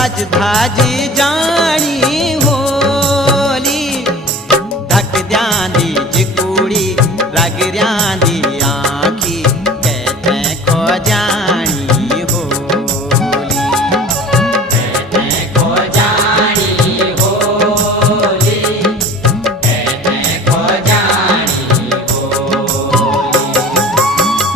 सज धाजी जानी होली धक द्यां दी जी कुड़ी रग रियां दी